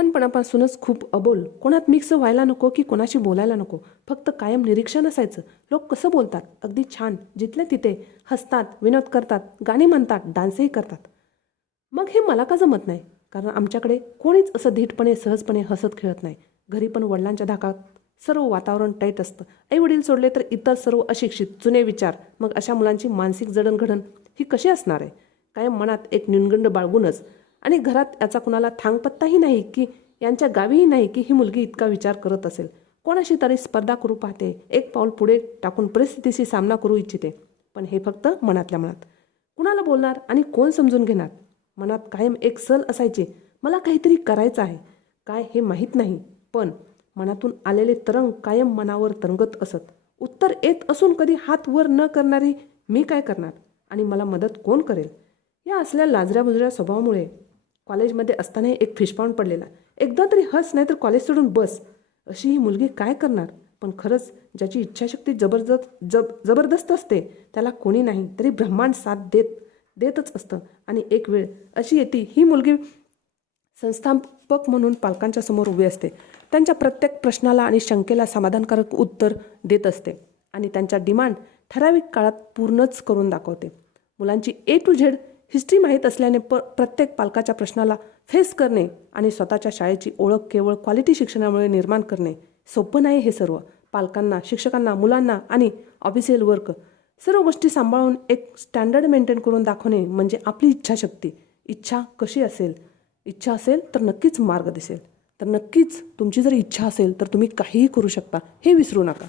लहानपणापासूनच खूप अबोल. कोणात मिक्स व्हायला नको की कोणाशी बोलायला नको. फक्त कायम निरीक्षण असायचं. लोक कसं बोलतात? अगदी छान. जिथले तिथे हसतात विनोद करतात गाणी म्हणतात डान्सही करतात. मग हे मला का जमत नाही? कारण आमच्याकडे कोणीच असं धीटपणे सहजपणे हसत खेळत नाही. घरी पण वडिलांच्या धाकात सर्व वातावरण टाईट असतं. आई वडील सोडले तर इतर सर्व अशिक्षित जुने विचार. मग अशा मुलांची मानसिक जडणघडण ही कशी असणार आहे? कायम मनात एक न्यूनगंड बाळगूनच आणि घरात याचा कुणाला थांगपत्ताही नाही की यांच्या गावीही नाही की ही मुलगी इतका विचार करत असेल. कोणाशी तरी स्पर्धा करू पाहते. एक पाऊल पुढे टाकून परिस्थितीशी सामना करू इच्छिते. पण हे फक्त मनातल्या मनात. कुणाला बोलणार आणि कोण समजून घेणार? मनात कायम एक सल असायची. मला काहीतरी करायचं आहे. काय हे माहीत नाही. पण मनातून आलेले तरंग कायम मनावर तरंगत असत. उत्तर येत असून कधी हात वर न करणारी मी काय करणार? आणि मला मदत कोण करेल? या असल्या लाजऱ्या बुजऱ्या स्वभावामुळे कॉलेजमध्ये असतानाही एक फिशपाऊंड पडलेला एकदा तरी हस नाही तर कॉलेज सोडून बस. अशी ही मुलगी काय करणार? पण खरंच ज्याची इच्छाशक्ती जबरदस्त जब जबरदस्त असते त्याला कोणी नाही तरी ब्रह्मांड साथ देत देतच असतं. आणि एक वेळ अशी येते ही मुलगी संस्थापक म्हणून पालकांच्या समोर उभी असते. त्यांच्या प्रत्येक प्रश्नाला आणि शंकेला समाधानकारक उत्तर देत असते. आणि त्यांच्या डिमांड ठराविक काळात पूर्णच करून दाखवते. मुलांची ए टू झेड हिस्ट्री माहीत असल्याने प प्रत्येक पालकाच्या प्रश्नाला फेस करणे आणि स्वतःच्या शाळेची ओळख केवळ क्वालिटी शिक्षणामुळे निर्माण करणे सोपं नाही हे सर्व. पालकांना शिक्षकांना मुलांना आणि ऑफिसियल वर्क सर्व गोष्टी सांभाळून एक स्टँडर्ड मेंटेन करून दाखवणे म्हणजे आपली इच्छाशक्ती. इच्छा कशी असेल? इच्छा असेल तर नक्कीच मार्ग दिसेल. तर नक्कीच तुमची जर इच्छा असेल तर तुम्ही काहीही करू शकता. हे विसरू नका.